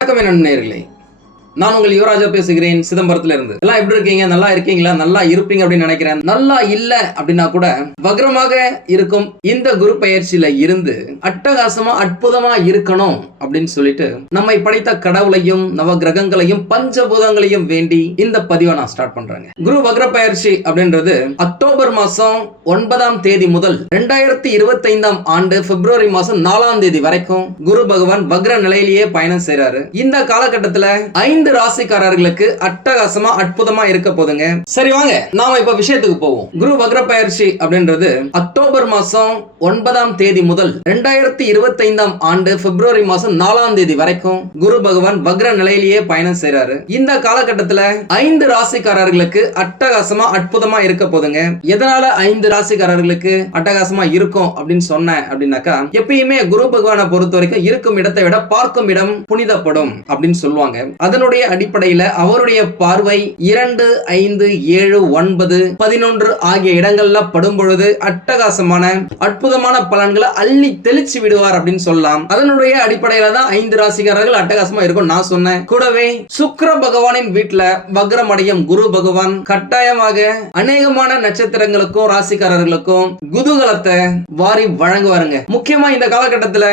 வணக்கம் என் நேர்களே நான் உங்கள் யுவராஜா பேசுகிறேன் சிதம்பரத்துல இருந்து எல்லாம் எப்படி இருக்கீங்க? நல்லா இருக்கீங்களா? நல்லா இருப்பீங்க அப்படின்னு நினைக்கிறேன். நல்லா இல்ல அப்படின்னா கூட வக்ரமாக இருக்கும் இந்த குரு பயிற்சியில இருந்து அட்டகாசமா அற்புதமா இருக்கணும் அப்படின்னு சொல்லிட்டு நம்மை படைத்த கடவுளையும் நவ கிரகங்களையும் பஞ்சபூதங்களையும் வேண்டி இந்த பதிவை நான் ஸ்டார்ட் பண்றேங்க. குரு வக்ர பயிற்சி அப்படின்றது அக்டோபர் மாசம் ஒன்பதாம் தேதி முதல் ரெண்டாயிரத்தி இருபத்தி ஐந்தாம் ஆண்டு பிப்ரவரி மாசம் நாலாம் தேதி வரைக்கும் குரு பகவான் வக்ர நிலையிலேயே பயணம் செய்றாரு. இந்த காலகட்டத்துல ஐந்து ஐந்து ராசிக்காரர்களுக்கு அட்டகாசமா அற்புதமா இருக்க போதுங்க. சரி வாங்க. நாம இப்ப விஷயத்துக்கு போவோம். குரு வக்ர பயிற்சி அப்படின்றது அக்டோபர் மாசம் ஒன்பதாம் தேதி முதல் ரெண்டாயிரத்தி இருபத்தி ஐந்தாம் ஆண்டு பிப்ரவரி மாசம் நாலாம் தேதி வரைக்கும் குரு பகவான் வக்ர நிலையிலேயே பயணம் செய்யறாரு இந்த காலகட்டத்துல ஐந்து ராசிக்காரர்களுக்கு அட்டகாசமா அற்புதமா இருக்க போதுங்க. எதனால ஐந்து ராசிக்காரர்களுக்கு அட்டகாசமா இருக்கும் அப்படின்னு சொன்னேன் அப்படின்னாக்கா எப்பயுமே குரு பகவானை பொறுத்த வரைக்கும் இருக்கும் இடத்தை விட பார்க்கும் இடம் புனிதப்படும் அப்படின்னு சொல்லுவாங்க. அதனுடைய அடிப்படையில அவருடைய பார்வை இரண்டு ஐந்து ஏழு ஒன்பது பதினொன்று ஆகிய இடங்கள்ல படும் பொழுது அட்டகாசமான அற்புதமான பலன்களை அள்ளி தெளிச்சு விடுவார் அப்படின்னு சொல்லலாம். அதனுடைய அடிப்படையில தான் ஐந்து ராசிக்காரர்கள் அட்டகாசமா இருக்கும் நான் சொன்னேன். கூடவே சுக்கிர பகவானின் வீட்டுல வக்ரமடையும் குரு பகவான் கட்டாயமாக அநேகமான நட்சத்திரங்களுக்கும் ராசிக்காரர்களுக்கும் குதூகலத்தை வாரி வழங்குவாருங்க. முக்கியமா இந்த காலகட்டத்துல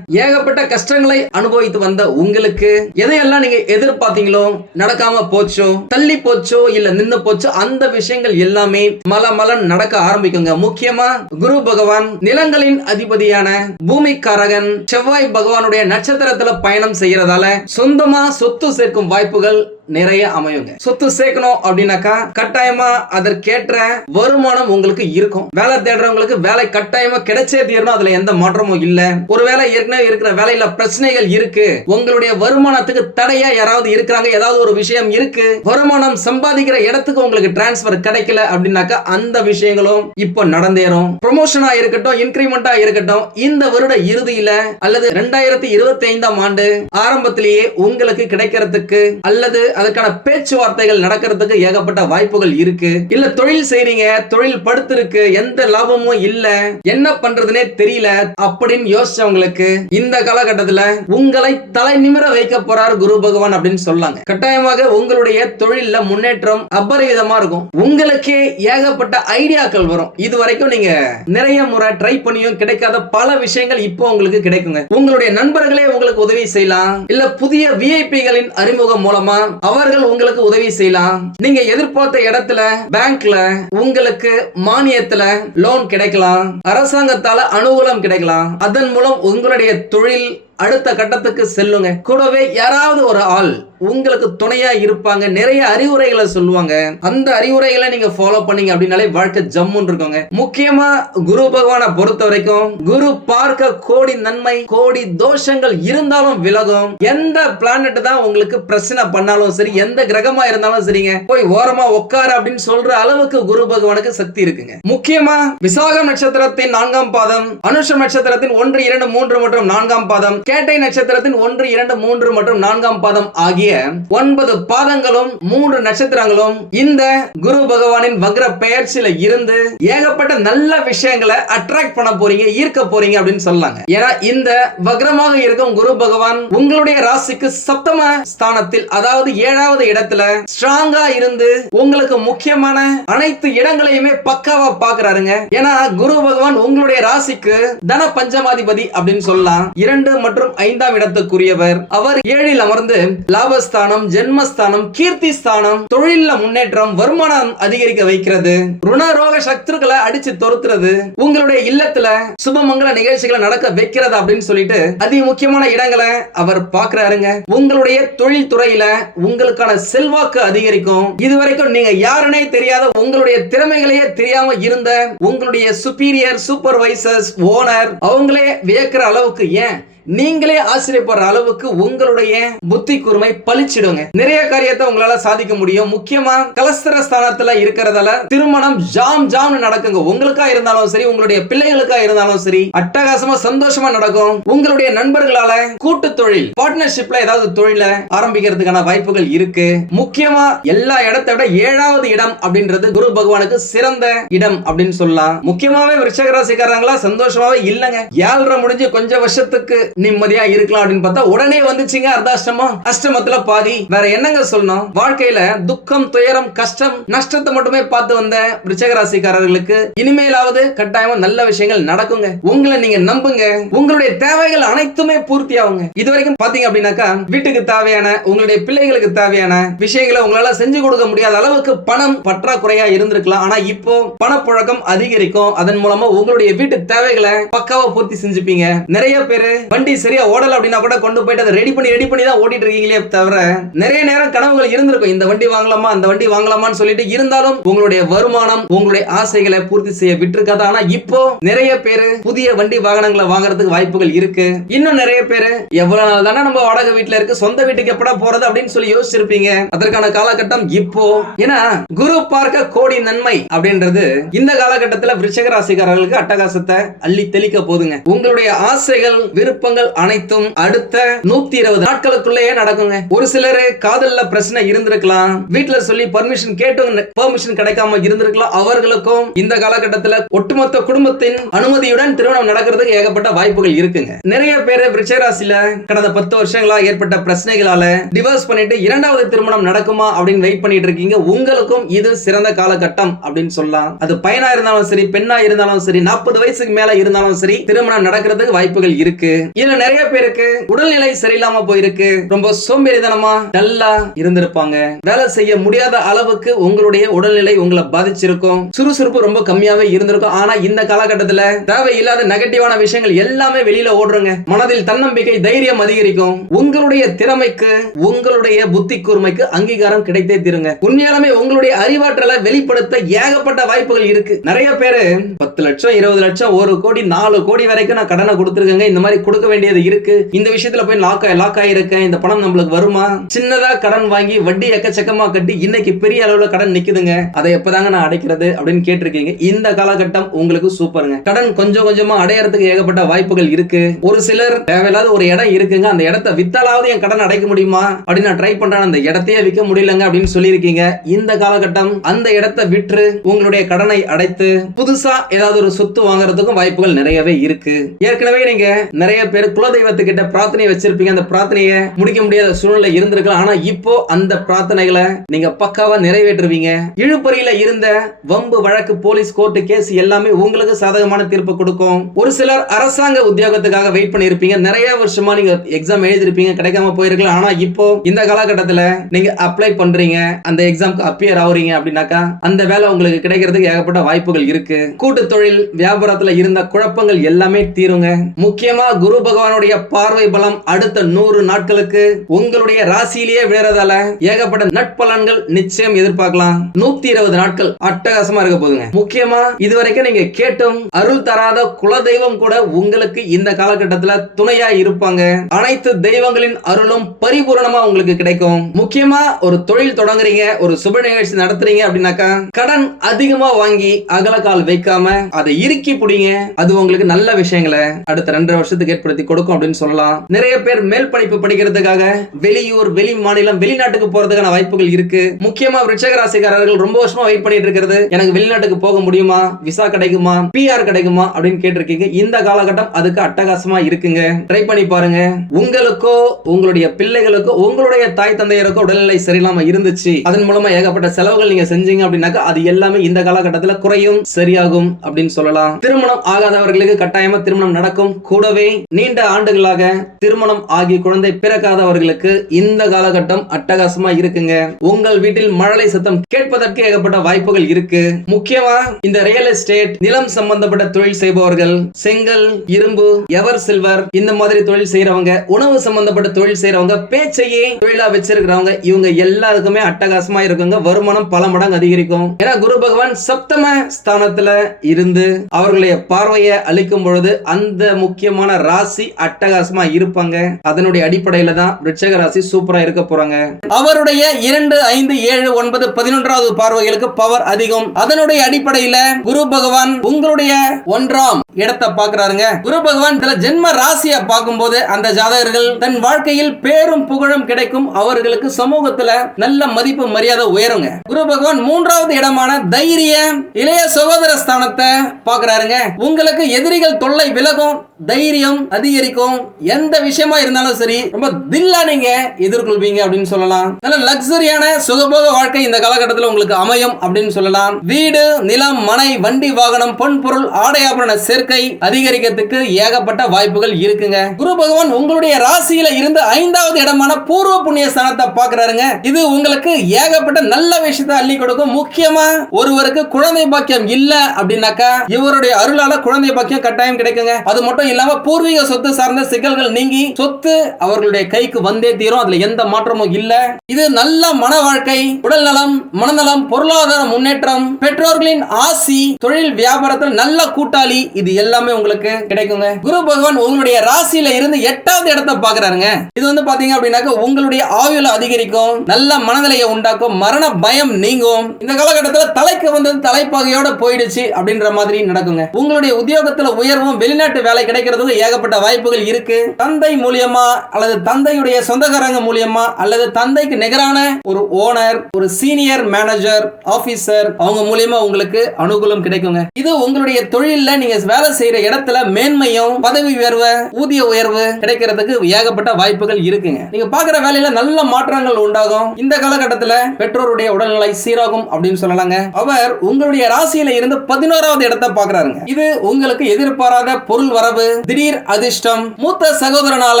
ஏகப்பட்ட கஷ்டங்களை அனுபவித்து வந்த உங்களுக்கு எதையெல்லாம் நீங்க எதிர்பார்த்தீங்க எதிர்பார்த்தீங்களோ நடக்காம போச்சோ தள்ளி போச்சோ இல்ல நின்னு போச்சோ அந்த விஷயங்கள் எல்லாமே மல மலன் நடக்க ஆரம்பிக்குங்க. முக்கியமா குரு பகவான் நிலங்களின் அதிபதியான பூமிக்காரகன் செவ்வாய் பகவானுடைய நட்சத்திரத்துல பயணம் செய்யறதால சொந்தமா சொத்து சேர்க்கும் வாய்ப்புகள் நிறைய அமையுங்க சொத்து சேர்க்கணும் அப்படின்னாக்கா கட்டாயமா அதற்கேற்ற வருமானம் உங்களுக்கு இருக்கும். வேலை தேடுறவங்களுக்கு வேலை கட்டாயமா கிடைச்சே தீரணும். அதுல எந்த மாற்றமும் இல்ல. ஒருவேளை ஏற்கனவே இருக்கிற வேலையில பிரச்சனைகள் இருக்கு. உங்களுடைய வருமானத்துக்கு தடையா யாராவது இருக்கிறாங்க? ஏதாவது ஒரு விஷயம் இருக்கு. வருமானம் சம்பாதிக்கிற இடத்துக்கு உங்களுக்கு டிரான்ஸ்பர் கிடைக்கல அப்படின்னாக்கா அந்த விஷயங்களும் இப்போ நடந்தேறும். ப்ரொமோஷனா இருக்கட்டும் இன்கிரிமெண்டா இருக்கட்டும் இந்த வருட இறுதியில அல்லது ரெண்டாயிரத்தி இருபத்தி ஐந்தாம் ஆண்டு ஆரம்பத்திலேயே உங்களுக்கு கிடைக்கிறதுக்கு அல்லது அதுக்கான பேச்சுவார்த்தைகள் நடக்கிறதுக்கு ஏகப்பட்ட வாய்ப்புகள் இருக்கு. இல்ல தொழில் செய்றீங்க தொழில் படுத்திருக்கு எந்த லாபமும் இல்ல என்ன பண்றதுனே தெரியல அப்படின்னு யோசிச்சவங்களுக்கு இந்த காலகட்டத்துல உங்களை தலை நிமிர வைக்க போறார் குரு பகவான் அப்படின்னு சொல்லாங்க. கட்டாயமாக உங்களுடைய தொழில்ல முன்னேற்றம் அபரிவிதமா இருக்கும். உங்களுக்கே ஏகப்பட்ட ஐடியாக்கள் வரும். இது வரைக்கும் நீங்க நிறைய முறை ட்ரை பண்ணியும் கிடைக்காத பல விஷயங்கள் இப்போ உங்களுக்கு கிடைக்குங்க. உங்களுடைய நண்பர்களே உங்களுக்கு உதவி செய்யலாம். இல்ல புதிய விஐபிகளின் அறிமுகம் மூலமா அவர்கள் உங்களுக்கு உதவி செய்யலாம். நீங்க எதிர்பார்த்த இடத்துல பேங்க்ல உங்களுக்கு மானியத்துல லோன் கிடைக்கலாம். அரசாங்கத்தால அனுகூலம் கிடைக்கலாம். அதன் மூலம் உங்களுடைய தொழில் அடுத்த கட்டத்துக்கு செல்லுங்க. கூடவே யாராவது ஒரு ஆள் உங்களுக்கு துணையா இருப்பாங்க. நிறைய அறிவுரைகளை சொல்லுவாங்க. அந்த அறிவுரைகளை நீங்க ஃபாலோ பண்ணீங்க அப்படின்னாலே வாழ்க்கை ஜம்முன்னு இருக்கோங்க. முக்கியமா குரு பகவானை பொறுத்த வரைக்கும் குரு பார்க்க கோடி நன்மை கோடி தோஷங்கள் இருந்தாலும் விலகும். எந்த பிளானட் தான் உங்களுக்கு பிரச்சனை பண்ணாலும் சரி எந்த கிரகமா இருந்தாலும் சரிங்க. போய் ஓரமா உட்காரு அப்படின்னு சொல்ற அளவுக்கு குரு பகவானுக்கு சக்தி இருக்குங்க. முக்கியமா விசாகம் நட்சத்திரத்தின் நான்காம் பாதம் அனுஷ நட்சத்திரத்தின் ஒன்று இரண்டு மூன்று மற்றும் நான்காம் பாதம். கேட்டை நட்சத்திரத்தின் ஒன்று இரண்டு மூன்று மற்றும் நான்காம் பாதம் ஆகிய ஒன்பது பாதங்களும் மூன்று நட்சத்திரங்களும் இந்த குரு பகவானின் வக்ர பெயர்ச்சியில இருந்து ஏகப்பட்ட நல்ல விஷயங்களை அட்ராக்ட் பண்ண போறீங்க ஈர்க்க போறீங்க அப்படின்னு சொல்லலாங்க. ஏன்னா இந்த வக்ரமாக இருக்கும் குரு பகவான் உங்களுடைய ராசிக்கு சப்தம ஸ்தானத்தில் அதாவது ஏழாவது இடத்துல ஸ்ட்ராங்கா இருந்து உங்களுக்கு முக்கியமான அனைத்து இடங்களையுமே பக்காவா பாக்குறாருங்க. ஏன்னா குரு பகவான் உங்களுடைய ராசிக்கு தன பஞ்சமாதிபதி அப்படின்னு சொல்லலாம். இரண்டு மற்றும் ஐந்தாம் இடத்துக்குரியவர். அவர் ஏழில் அமர்ந்து லாபஸ்தானம் ஜென்மஸ்தானம் கீர்த்தி ஸ்தானம் தொழில முன்னேற்றம் வருமானம் அதிகரிக்க வைக்கிறது. ருணரோக சக்திகளை அடிச்சு துரத்துறது உங்களுடைய இல்லத்துல சுபமங்கல நிகழ்ச்சிகளை நடக்க வைக்கிறது அப்படின்னு சொல்லிட்டு அதி முக்கியமான இடங்களை அவர் பாக்குறாருங்க உங்களுடைய தொழில் துறையில உங்களுக்கான செல்வாக்கு அதிகரிக்கும். இதுவரைக்கும் நீங்க யாருன்னே தெரியாத உங்களுடைய திறமைகளையே தெரியாம இருந்த உங்களுடைய சுப்பீரியர் சூப்பர்வைசர்ஸ் ஓனர் அவங்களே வியக்கிற அளவுக்கு ஏன் நீங்களே ஆச்சரியப்படுற அளவுக்கு உங்களுடைய புத்தி கூர்மை பளிச்சிடுங்க. நிறைய காரியத்தை உங்களால சாதிக்க முடியும். முக்கியமா கலஸ்தர ஸ்தானத்துல இருக்கிறதால திருமணம் ஜாம் ஜாம்னு நடக்குங்க. உங்களுக்கா இருந்தாலும் சரி உங்களுடைய பிள்ளைகளுக்கா இருந்தாலும் சரி அட்டகாசமா சந்தோஷமா நடக்கும். உங்களுடைய நண்பர்களால கூட்டு தொழில் பார்ட்னர்ஷிப்ல ஏதாவது தொழில ஆரம்பிக்கிறதுக்கான வாய்ப்புகள் இருக்கு. முக்கியமா எல்லா இடத்தை விட ஏழாவது இடம் அப்படின்றது குரு பகவானுக்கு சிறந்த இடம் அப்படின்னு சொல்லலாம். முக்கியமாவே விருச்சக ராசிக்காரங்களா சந்தோஷமாவே இல்லைங்க. ஏழரை முடிஞ்சு கொஞ்சம் வருஷத்துக்கு நிம்மதியா இருக்கலாம் அப்படின்னு பார்த்தா உடனே வந்துச்சுங்க அர்த்தாஷ்டமம். அஷ்டமத்துல பாதி. வேற என்னங்க சொல்லணும்? வாழ்க்கையில துக்கம் துயரம் கஷ்டம் நஷ்டத்தை மட்டுமே பார்த்து வந்த ரிச்சகராசிக்காரர்களுக்கு இனிமேலாவது கட்டாயமா நல்ல விஷயங்கள் நடக்குங்க. உங்களை நீங்க நம்புங்க. உங்களுடைய தேவைகள் அனைத்துமே பூர்த்தி ஆகுங்க. இது வரைக்கும் பாத்தீங்க அப்படின்னாக்கா வீட்டுக்கு தேவையான உங்களுடைய பிள்ளைகளுக்கு தேவையான விஷயங்களை உங்களால செஞ்சு கொடுக்க முடியாத அளவுக்கு பணம் பற்றாக்குறையா இருந்திருக்கலாம். ஆனா இப்போ பணப்புழக்கம் அதிகரிக்கும். அதன் மூலமா உங்களுடைய வீட்டு தேவைகளை பக்காவா பூர்த்தி செஞ்சுப்பீங்க. நிறைய பேரு வண்டி சரியா ஓடல அப்படின்னா கூட கொண்டு போயிட்டு அதை ரெடி பண்ணி ரெடி பண்ணி தான் ஓட்டிட்டு இருக்கீங்களே தவிர நிறைய நேரம் கனவுகள் இருந்திருக்கும். இந்த வண்டி வாங்கலாமா அந்த வண்டி வாங்கலாமான்னு சொல்லிட்டு இருந்தாலும் உங்களுடைய வருமானம் உங்களுடைய ஆசைகளை பூர்த்தி செய்ய விட்டுருக்காது. ஆனா இப்போ நிறைய பேரு புதிய வண்டி வாகனங்களை வாங்குறதுக்கு வாய்ப்புகள் இருக்கு. இன்னும் நிறைய பேரு எவ்வளவு நாள் தானே நம்ம வாடகை வீட்டுல இருக்கு சொந்த வீட்டுக்கு எப்படா போறது அப்படின்னு சொல்லி யோசிச்சிருப்பீங்க. அதற்கான காலகட்டம் இப்போ. ஏன்னா குரு பார்க்க கோடி நன்மை அப்படின்றது இந்த காலகட்டத்துல விருச்சக ராசிக்காரர்களுக்கு அட்டகாசத்தை அள்ளி தெளிக்க போதுங்க. உங்களுடைய ஆசைகள் விருப்பங்கள் அனைத்தும் அடுத்த நூத்தி இருபது நாட்களுக்குள்ளேயே நடக்குங்க. ஒரு சிலர் காதல்ல பிரச்சனை இருந்திருக்கலாம். வீட்டுல சொல்லி பர்மிஷன் கேட்டு பெர்மிஷன் கிடைக்காம இருந்திருக்கலாம். அவர்களுக்கும் இந்த காலகட்டத்துல ஒட்டுமொத்த குடும்பத்தின் அனுமதியுடன் திருமணம் நடக்கிறதுக்கு ஏகப்பட்ட வாய்ப்புகள் இருக்குங்க. நிறைய பேர் விருச்சராசில கடந்த பத்து வருஷங்களா ஏற்பட்ட பிரச்சனைகளால டிவோர்ஸ் பண்ணிட்டு இரண்டாவது திருமணம் நடக்குமா அப்படின்னு வெயிட் பண்ணிட்டு இருக்கீங்க. உங்களுக்கும் இது சிறந்த காலகட்டம் அப்படின்னு சொல்லலாம். அது பையனா இருந்தாலும் சரி பெண்ணா இருந்தாலும் சரி நாற்பது வயசுக்கு மேல இருந்தாலும் சரி திருமணம் நடக்கிறதுக்கு வாய்ப்புகள் இருக்கு. இதுல நிறைய பேருக்கு உடல்நிலை சரியில்லாம போயிருக்கு. ரொம்ப சோம்பேறிதனமா நல்லா இருந்திருப்பாங்க. வேலை செய்ய முடியாத அளவுக்கு உங்களுடைய உடல்நிலை உங்களை பாதிச்சிருக்கும். சுறுசுறுப்பு ரொம்ப கம்மியாவே இருந்திருக்கும். ஆனா இந்த காலகட்டத்துல தேவையில்லாத நெகட்டிவான விஷயங்கள் எல்லாமே வெளியில ஓடுறங்க. மனதில் தன்னம்பிக்கை தைரியம் அதிகரிக்கும். உங்களுடைய திறமைக்கு உங்களுடைய புத்தி கூர்மைக்கு அங்கீகாரம் கிடைத்தே தீருங்க. உண்மையாலுமே உங்களுடைய அறிவாற்றலை வெளிப்படுத்த ஏகப்பட்ட வாய்ப்புகள் இருக்கு. நிறைய பேரு பத்து லட்சம் இருபது லட்சம் ஒரு கோடி நாலு கோடி வரைக்கும் நான் கடனை கொடுத்துருக்கேங்க. இந்த மாதிரி கொடுக்க வேண்டியது இருக்கு. இந்த விஷயத்துல போய் லாக் லாக் ஆயிருக்கேன். இந்த பணம் நம்மளுக்கு வருமா? சின்னதா கடன் வாங்கி வட்டி எக்கச்சக்கமா கட்டி இன்னைக்கு பெரிய அளவுல கடன் நிக்குதுங்க. அதை எப்பதாங்க நான் அடைக்கிறது அப்படின்னு கேட்டிருக்கீங்க. இந்த காலகட்டம் உங்களுக்கு சூப்பருங்க. கடன் கொஞ்சம் கொஞ்சமா அடையறதுக்கு ஏகப்பட்ட வாய்ப்புகள் இருக்கு. ஒரு சிலர் தேவையில்லாத ஒரு இடம் இருக்குங்க. அந்த இடத்த வித்தாலாவது என் கடன் அடைக்க முடியுமா? அப்படின்னு நான் ட்ரை பண்றேன். அந்த இடத்தையே விற்க முடியலங்க அப்படின்னு சொல்லியிருக்கீங்க. இந்த காலகட்டம் அந்த இடத்தை விற்று உங்களுடைய கடனை அடைத்து புதுசா ஏதாவது ஒரு சொத்து வாங்குறதுக்கும் வாய்ப்புகள் நிறையவே இருக்கு. ஏற்கனவே நீங்க நிறைய பேர் குலதெய்வத்துக்கிட்ட பிரார்த்தனை வச்சிருப்பீங்க. அந்த பிரார்த்தனையை முடிக்க முடியாத சூழ்நிலை இருந்திருக்கலாம். ஆனா இப்போ அந்த பிரார்த்தனைகளை நீங்க பக்காவா நிறைவேற்றுவீங்க. இழுபறியில இருந்த வம்பு வழக்கு போலீஸ் கோர்ட்டு கேஸ் எல்லாமே உங்களுக்கு சாதகமான தீர்ப்பு கொடுக்கும். ஒரு சிலர் அரசாங்க உத்தியோகத்துக்காக வெயிட் பண்ணிருப்பீங்க நிறைய வருஷமா நீங்க எக்ஸாம் எழுதிருப்பீங்க கிடைக்காம போயிருக்கலாம். ஆனா இப்போ இந்த காலகட்டத்துல நீங்க அப்ளை பண்றீங்க. அந்த எக்ஸாம்க்கு அப்பியர் ஆகுறீங்க அப்படின்னாக்கா அந்த வேலை உங்களுக்கு கிடைக்கிறதுக்கு ஏகப்பட்ட வாய்ப்புகள் இருக்கு. கூட்டு தொழில் வியாபாரத்துல இருந்த குழப்பங்கள் எல்லாமே தீருங்க. முக்கியமா குரு பகவானுடைய பார்வை பலம் அடுத்த நூறு நாட்களுக்கு உங்களுடைய ராசியிலேயே விழறதால ஏகப்பட்ட நட்பலன்கள் நிச்சயம் எதிர்பார்க்கலாம். நூத்தி இருபது நாட்கள் அட்டகாசமா இருக்க போதுங்க முக்கியமா இதுவரைக்கும் நீங்க கேட்டும் அருள் தராத குலதெய்வம் கூட உங்களுக்கு இந்த காலகட்டத்துல துணையா இருப்பாங்க. அனைத்து தெய்வங்களின் அருளும் பரிபூரணமா உங்களுக்கு கிடைக்கும். முக்கியமா ஒரு தொழில் தொடங்குறீங்க ஒரு சுப நிகழ்ச்சி நடத்துறீங்க அப்படின்னாக்கா கடன் அதிகமா வாங்கி அகலக்கால் வைக்காம அதை இறுக்கி புடிங்க. அது உங்களுக்கு நல்ல விஷயங்களை. அடுத்த ரெண்டரை வருஷத்துக்கு ஏற்படுத்தி கொடுக்கும் அப்படின்னு சொல்லலாம். நிறைய பேர் மேல் படிப்பு படிக்கிறதுக்காக வெளியூர் வெளி மாநிலம் வெளிநாட்டுக்கு போறதுக்கான வாய்ப்புகள் இருக்கு. முக்கியமா விருச்சக ராசிக்காரர்கள் ரொம்ப வருஷமா வெயிட் பண்ணிட்டு இருக்கிறது. எனக்கு வெளிநாட்டுக்கு போக முடியுமா? விசா கிடைக்குமா? பிஆர் கிடைக்குமா? அப்படின்னு கேட்டிருக்கீங்க. இந்த காலகட்டம் அதுக்கு அட்டகாசமா இருக்குங்க. ட்ரை பண்ணி பாருங்க. உங்களுக்கோ உங்களுடைய பிள்ளைகளுக்கோ உங்களுடைய தாய் தந்தையருக்கோ உடல்நிலை சரியில்லாம இருந்துச்சு. அதன் மூலமா ஏகப்பட்ட செலவுகள் நீங்க செஞ்சீங்க அப்படின்னாக்கா அது எல்லாமே இந்த காலகட்டத்தில் குறையும் சரியாகும் அப்படின்னு சொல்லலாம். திருமணம் ஆகாதவர்களுக்கு கட்டாயமா திருமணம் நடக்கும். கூடவே நீ நீண்ட ஆண்டுகளாக திருமணம் ஆகி குழந்தை பிறக்காதவர்களுக்கு இந்த காலகட்டம் அட்டகாசமா இருக்குங்க. உங்கள் வீட்டில் மழலை சத்தம் கேட்பதற்கு ஏகப்பட்ட வாய்ப்புகள் இருக்கு. முக்கியமா இந்த ரியல் எஸ்டேட் நிலம் சம்பந்தப்பட்ட தொழில் செய்பவர்கள் செங்கல் இரும்பு எவர் சில்வர் இந்த மாதிரி தொழில் செய்யறவங்க உணவு சம்பந்தப்பட்ட தொழில் செய்யறவங்க பேச்சையே தொழிலா வச்சிருக்கிறவங்க இவங்க எல்லாருக்குமே அட்டகாசமா இருக்குங்க. வருமானம் பல மடங்கு அதிகரிக்கும். ஏன்னா குரு பகவான் சப்தம ஸ்தானத்துல இருந்து அவர்களுடைய பார்வையை அளிக்கும் பொழுது அந்த முக்கியமான ராசி ராசி அட்டகாசமா இருப்பாங்க. அதனுடைய அடிப்படையில தான் விருச்சக ராசி சூப்பரா இருக்க போறாங்க. அவருடைய இரண்டு ஐந்து ஏழு ஒன்பது பதினொன்றாவது பார்வைகளுக்கு பவர் அதிகம். அதனுடைய அடிப்படையில குரு பகவான் உங்களுடைய ஒன்றாம் இடத்தை பாக்குறாருங்க குரு பகவான் இதுல ஜென்ம ராசியை பார்க்கும்போது அந்த ஜாதகர்கள் தன் வாழ்க்கையில் பேரும் புகழும் கிடைக்கும். அவர்களுக்கு சமூகத்துல நல்ல மதிப்பு மரியாதை உயருங்க. குரு பகவான் மூன்றாவது இடமான தைரிய இளைய சகோதர ஸ்தானத்தை பாக்குறாருங்க உங்களுக்கு எதிரிகள் தொல்லை விலகும் தைரியம் அதிக அதிகரிக்கும் எந்த விஷயமா இருந்தாலும் சரி ரொம்ப தில்லா நீங்க எதிர்கொள்வீங்க அப்படின்னு சொல்லலாம். நல்ல லக்ஸரியான சுகபோக வாழ்க்கை இந்த காலகட்டத்தில் உங்களுக்கு அமையும் அப்படின்னு சொல்லலாம். வீடு நிலம் மனை வண்டி வாகனம் பொன் பொருள் ஆடை ஆபரண சேர்க்கை அதிகரிக்கிறதுக்கு ஏகப்பட்ட வாய்ப்புகள் இருக்குங்க. குரு பகவான் உங்களுடைய ராசியில இருந்து ஐந்தாவது இடமான பூர்வ புண்ணிய ஸ்தானத்தை பாக்குறாருங்க இது உங்களுக்கு ஏகப்பட்ட நல்ல விஷயத்தை அள்ளி கொடுக்கும். முக்கியமா ஒருவருக்கு குழந்தை பாக்கியம் இல்ல அப்படின்னாக்கா இவருடைய அருளால குழந்தை பாக்கியம் கட்டாயம் கிடைக்குங்க. அது மட்டும் இல்லாம பூர்வீக சொத்து சார்ந்த சிக்கல்கள் நீங்கி சொத்து அவர்களுடைய கைக்கு வந்தே தீரும். அதுல எந்த மாற்றமும் இல்ல. இது நல்ல மன வாழ்க்கை உடல் நலம் மனநலம் பொருளாதார முன்னேற்றம் பெற்றோர்களின் ஆசி தொழில் வியாபாரத்தில் நல்ல கூட்டாளி இது எல்லாமே உங்களுக்கு கிடைக்குங்க. குரு பகவான் உங்களுடைய ராசியில இருந்து எட்டாவது இடத்தை பாக்குறாருங்க இது வந்து பாத்தீங்க அப்படின்னாக்க உங்களுடைய ஆயுள அதிகரிக்கும் நல்ல மனநிலையை உண்டாக்கும் மரண பயம் நீங்கும். இந்த காலகட்டத்தில் தலைக்கு வந்தது தலைப்பாகையோட போயிடுச்சு அப்படின்ற மாதிரி நடக்குங்க. உங்களுடைய உத்தியோகத்துல உயர்வும் வெளிநாட்டு வேலை கிடைக்கிறதுக்கு ஏகப்பட்ட வாய்ப்புகள் இருக்கு. தந்தை மூலியமா அல்லது தந்தையுடைய சொந்தக்காரங்க மூலியமா அல்லது தந்தைக்கு நிகரான ஒரு ஓனர் ஒரு சீனியர் மேனேஜர் ஆபீசர் அவங்க மூலியமா உங்களுக்கு அனுகூலம் கிடைக்குங்க. இது உங்களுடைய தொழில நீங்க வேலை செய்யற இடத்துல மேன்மையும் பதவி உயர்வு ஊதிய உயர்வு கிடைக்கிறதுக்கு ஏகப்பட்ட வாய்ப்புகள் இருக்குங்க. நீங்க பாக்குற வேலையில நல்ல மாற்றங்கள் உண்டாகும். இந்த காலகட்டத்துல பெற்றோருடைய உடல்நிலை சீராகும் அப்படின்னு சொல்லலாங்க. அவர் உங்களுடைய ராசியில இருந்து பதினோராவது இடத்தை பாக்குறாருங்க. இது உங்களுக்கு எதிர்பாராத பொருள் வரவு. திடீர் அதிர்ஷ்டம். மூத்த சகோதரனால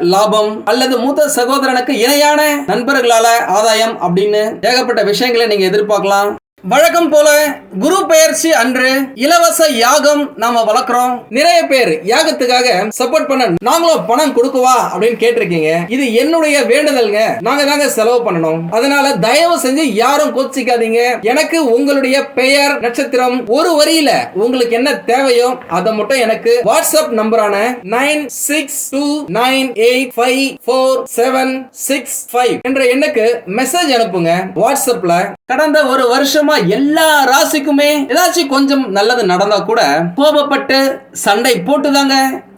லாபம் அல்லது மூத்த சகோதரனுக்கு இணையான நண்பர்களால ஆதாயம் அப்படின்னு ஏகப்பட்ட விஷயங்களை நீங்க எதிர்பார்க்கலாம். வழக்கம் போல குரு பெயர்ச்சி அன்று இலவச யாகம் நாம வளர்க்குறோம். நிறைய பேர் யாகத்துக்காக சப்போர்ட் பண்ண நாங்களும் பணம் கொடுக்குவா? அப்படின்னு கேட்டிருக்கீங்க. இது என்னுடைய வேண்டுதல்ங்க. நாங்க தாங்க செலவு பண்ணணும். அதனால தயவு செஞ்சு யாரும் கோச்சிக்காதீங்க. எனக்கு உங்களுடைய பெயர் நட்சத்திரம் ஒரு வரியில உங்களுக்கு என்ன தேவையோ அதை மட்டும் எனக்கு WhatsApp நம்பரான nine six two nine eight five four seven six five என்ற எண்ணுக்கு மெசேஜ் அனுப்புங்க. வாட்ஸ்அப்ல கடந்த ஒரு வருஷமா எல்லா ராசிக்குமே ஏதாச்சும் கொஞ்சம் நல்லது நடந்தா கூட கோபப்பட்டு சண்டை போட்டுதாங்க.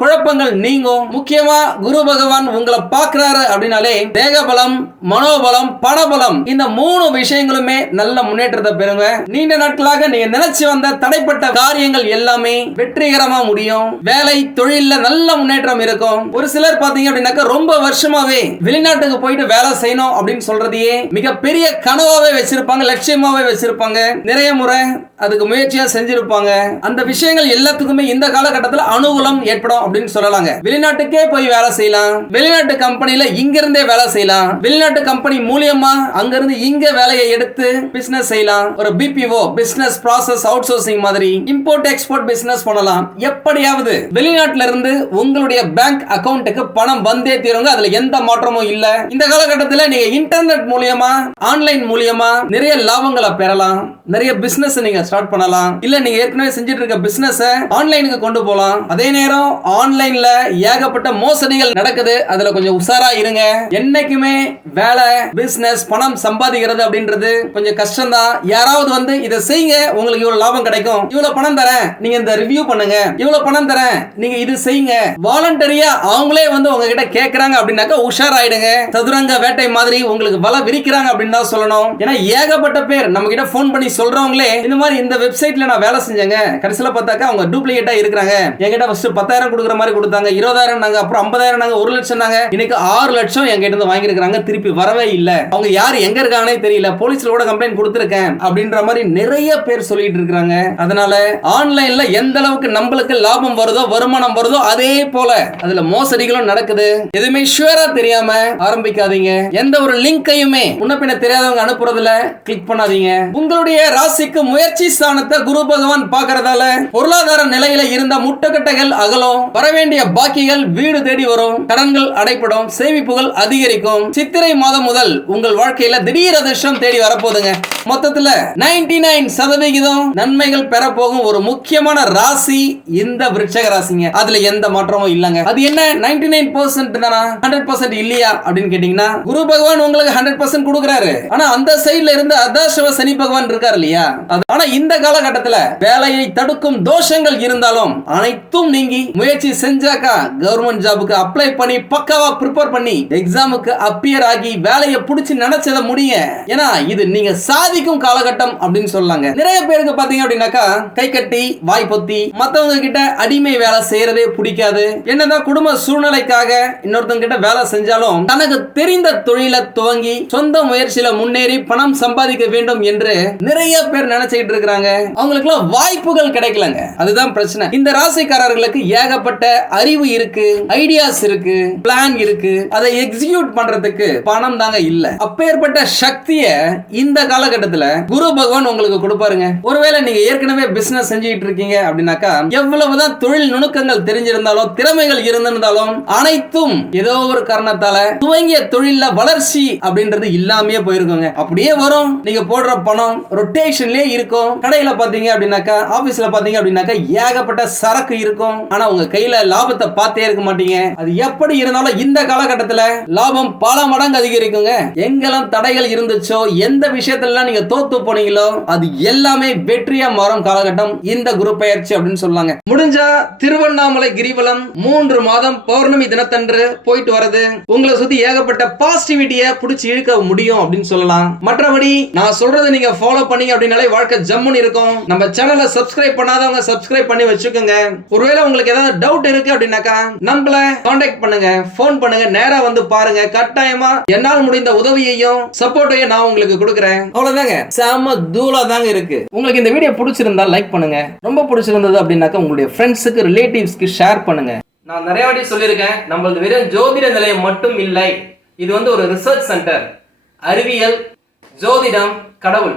குழப்பங்கள் நீங்கும். முக்கியமா குரு பகவான் உங்களை பார்க்கிறாரு அப்படின்னாலே தேகபலம் மனோபலம் பணபலம் இந்த மூணு விஷயங்களுமே நல்ல முன்னேற்றத்தை பெறுங்க. நீண்ட நாட்களாக நீங்க நினைச்சு வந்த தடைப்பட்ட காரியங்கள் எல்லாமே வெற்றிகரமா முடியும். வேலை தொழில நல்ல முன்னேற்றம் இருக்கும். ஒரு சிலர் பாத்தீங்க அப்படின்னாக்க ரொம்ப வருஷமாவே வெளிநாட்டுக்கு போயிட்டு வேலை செய்யணும் அப்படின்னு சொல்றதையே மிகப்பெரிய கனவாவே வச்சிருப்பாங்க லட்சியமாவே வச்சிருப்பாங்க. நிறைய முறை அதுக்கு முயற்சியா செஞ்சிருப்பாங்க. அந்த விஷயங்கள் எல்லாத்துக்குமே இந்த காலகட்டத்தில் அனுகூலம் ஏற்படும் அப்படின்னு சொல்லலாங்க. வெளிநாட்டுக்கே போய் வேலை செய்யலாம். வெளிநாட்டு கம்பெனியில இங்கிருந்தே வேலை செய்யலாம். வெளிநாட்டு கம்பெனி மூலியமா அங்கிருந்து இங்க வேலையை எடுத்து பிசினஸ் செய்யலாம். ஒரு BPO business process outsourcing மாதிரி இம்போர்ட் எக்ஸ்போர்ட் பிசினஸ் பண்ணலாம். எப்படியாவது வெளிநாட்டுல இருந்து உங்களுடைய பேங்க் அக்கௌண்ட்டுக்கு பணம் வந்தே தீருங்க. அதுல எந்த மாற்றமும் இல்ல. இந்த காலகட்டத்தில் நீங்க இன்டர்நெட் மூலியமா ஆன்லைன் மூலியமா நிறைய லாபங்களை பெறலாம். நிறைய பிசினஸ் நீங்க ஸ்டார்ட் பண்ணலாம். இல்ல நீங்க ஏற்கனவே செஞ்சுட்டு இருக்க பிசினஸ் ஆன்லைனுக்கு கொண்டு போலாம். அதே நேரம் ஆன்லைன்ல ஏகப்பட்ட மோசடிகள் நடக்குது. அதுல கொஞ்சம் உஷாரா இருங்க. என்னைக்குமே வேலை பிசினஸ் பணம் சம்பாதிக்கிறது அப்படின்றது கொஞ்சம் கஷ்டம் தான் யாராவது வந்து இதை செய்யுங்க உங்களுக்கு இவ்வளவு லாபம் கிடைக்கும். இவ்வளவு பணம் தரேன் நீங்க இந்த ரிவ்யூ பண்ணுங்க. இவ்வளவு பணம் தரேன் நீங்க இது செய்யுங்க. வாலண்டரியா அவங்களே வந்து உங்ககிட்ட கேக்குறாங்க அப்படின்னாக்கா உஷாராயிடுங்க. சதுரங்க வேட்டை மாதிரி உங்களுக்கு வலை விரிக்கிறாங்க அப்படின்னு தான் சொல்லணும். ஏன்னா ஏகப்பட்ட பேர் நம்ம கிட்ட போன் பண்ணி சொல்றவங்களே இந்த மாதிரி இந்த வெப்சைட்ல நான் வேலை செஞ்சேங்க. கடைசியில் பார்த்தாக்கா அவங்க டூப்ளிகேட்டா இருக்கிறாங்க. என்கிட்ட ஃபர்ஸ்ட் பத்தாயிரம் கொடுக்குற மாதிரி கொடுத்தாங்க. இருபதாயிரம் நாங்க அப்புறம் ஐம்பதாயிரம் நாங்க ஒரு லட்சம் நாங்க இன்னைக்கு ஆறு லட்சம் என்கிட்ட இருந்து வாங்கியிருக்காங்க திருப்பி வரவே இல்லை. அவங்க யார் எங்க இருக்காங்கன்னே தெரியல. போலீஸ்ல கூட கம்ப்ளைண்ட் கொடுத்துருக்கேன். அப்படின்ற மாதிரி நிறைய பேர் சொல்லிட்டு இருக்காங்க அதனால ஆன்லைன்ல எந்த அளவுக்கு நம்மளுக்கு லாபம் வருதோ வருமானம் வருதோ அதே போல அதுல மோசடிகளும் நடக்குது. எதுவுமே ஷுவரா தெரியாம ஆரம்பிக்காதீங்க. எந்த ஒரு லிங்கையுமே முன்ன பின்ன தெரியாதவங்க அனுப்புறதுல கிளிக் பண்ணாதீங்க. உங்களுடைய ராசிக்கு முயற்சி ஸ்தானத்தை குரு பகவான் பார்க்கறதால பொருளாதார நிலையில இருந்த முட்டுக்கட்டைகள் அகலும் வரவேண்டிய பாக்கிகள் வீடு தேடி வரும் கடன்கள் அடைப்படும் சேமிப்புகள் அதிகரிக்கும். சித்திரை மாதம் முதல் உங்கள் வாழ்க்கையில திடீர் அதிர்ஷ்டம் தேடி வரப்போகுதுங்க. மொத்தத்துல 99% நைன் சதவிகிதம் நன்மைகள் பெற போகும் ஒரு முக்கியமான ராசி இந்த விருட்சக ராசிங்க. அதுல எந்த மாற்றமும் இல்லங்க. அது என்ன? 99% நைன் பர்சன்ட் தானா? ஹண்ட்ரட் பர்சன்ட் இல்லையா? அப்படின்னு கேட்டீங்கன்னா குரு பகவான் உங்களுக்கு ஹண்ட்ரட் பர்சன்ட் கொடுக்குறாரு. ஆனா அந்த சைட்ல இருந்து அதாசிவ சனி பகவான் இருக்காரு இல்லையா? ஆனா இந்த காலகட்டத்துல வேலையை தடுக்கும் தோஷங்கள் இருந்தாலும் அனைத்தும் நீங்கி முயற்சி செஞ்சாக்கா கவர்மெண்ட் ஜாபுக்கு அப்ளை பண்ணி பக்காவா ப்ரிப்பேர் பண்ணி எக்ஸாமுக்கு அப்பியர் ஆகி வேலையை பிடிச்சி நினைச்சத முடிய. ஏன்னா இது நீங்க சாதிக்கும் காலகட்டம் அப்படின்னு சொல்லாங்க. நிறைய பேருக்கு பாத்தீங்க அப்படின்னாக்கா கை கட்டி வாய் பொத்தி மத்தவங்க கிட்ட அடிமை வேலை செய்யறதே பிடிக்காது. என்னதான் குடும்ப சூழ்நிலைக்காக இன்னொருத்தவங்க கிட்ட வேலை செஞ்சாலும் தனக்கு தெரிந்த தொழிலை துவங்கி சொந்த முயற்சியில முன்னேறி பணம் சம்பாதிக்க வேண்டும் என்று நிறைய பேர் நினைச்சுக்கிட்டு இருக்கிறாங்க அவங்களுக்கு வாய்ப்புகள் கிடைக்கலங்க. அதுதான் பிரச்சனை. இந்த ராசிக்காரர்களுக்கு ஏகப்பட்ட அறிவு இருக்கு ஐடியாஸ் இருக்கு பிளான் இருக்கு. அதை எக்ஸிக்யூட் பண்றதுக்கு பணம் தாங்க இல்ல. அப்பேற்பட்ட சக்திய இந்த காலகட்டத்துல குரு பகவான் உங்களுக்கு கொடுப்பாருங்க. ஒருவேளை நீங்க ஏற்கனவே பிசினஸ் செஞ்சுக்கிட்டு இருக்கீங்க அப்படின்னாக்கா எவ்வளவுதான் தொழில் நுணுக்கங்கள் தெரிஞ்சிருந்தாலும் திறமைகள் இருந்திருந்தாலும் அனைத்தும் ஏதோ ஒரு காரணத்தால துவங்கிய தொழில வளர்ச்சி அப்படின்றது இல்லாமயே போயிருக்கோங்க. அப்படியே வரும். நீங்க போடுற பணம் ரொட்டேஷன்லயே இருக்கும். இருக்கும். கடையில பாத்தீங்க அப்படின்னாக்கா ஆபீஸ்ல பாத்தீங்க அப்படின்னாக்கா ஏகப்பட்ட சரக்கு இருக்கும். ஆனா உங்க கையில லாபத்தை பார்த்தே இருக்க மாட்டீங்க. அது எப்படி இருந்தாலும் இந்த காலகட்டத்துல லாபம் பல மடங்கு அதிகரிக்குங்க. எங்கெல்லாம் தடைகள் இருந்துச்சோ எந்த விஷயத்துல நீங்க தோத்து போனீங்களோ அது எல்லாமே வெற்றியா மாறும் காலகட்டம். இந்த குரு பயிற்சி அப்படின்னு சொல்லாங்க. முடிஞ்சா திருவண்ணாமலை கிரிவலம் மூன்று மாதம் பௌர்ணமி தினத்தன்று போயிட்டு வரது உங்களை சுத்தி ஏகப்பட்ட பாசிட்டிவிட்டிய புடிச்சு இழுக்க முடியும் அப்படின்னு சொல்லலாம். மற்றபடி நான் சொல்றதை நீங்க ஃபாலோ பண்ணீங்க அப்படின்னாலே வாழ்க்கை ஜம் ஜம்முன்னு இருக்கும். நம்ம சேனலை சப்ஸ்கிரைப் பண்ணாதவங்க சப்ஸ்கிரைப் பண்ணி வச்சுக்கோங்க. ஒருவேளை உங்களுக்கு ஏதாவது டவுட் இருக்கு அப்படின்னாக்கா நம்மள காண்டாக்ட் பண்ணுங்க. ஃபோன் பண்ணுங்க. நேரா வந்து பாருங்க. கட்டாயமா என்னால் முடிந்த உதவியையும் சப்போர்ட்டையும் நான் உங்களுக்கு கொடுக்குறேன். அவ்வளவுதாங்க. செம தூளா தாங்க இருக்கு. உங்களுக்கு இந்த வீடியோ பிடிச்சிருந்தா லைக் பண்ணுங்க. ரொம்ப பிடிச்சிருந்தது அப்படின்னாக்கா உங்களுடைய ஃப்ரெண்ட்ஸுக்கு ரிலேட்டிவ்ஸ்க்கு ஷேர் பண்ணுங்க. நான் நிறைய வாட்டி சொல்லியிருக்கேன். நம்மளது வெறும் ஜோதிட நிலையம் மட்டும் இல்லை. இது வந்து ஒரு ரிசர்ச் சென்டர் அறிவியல் ஜோதிடம் கடவுள்.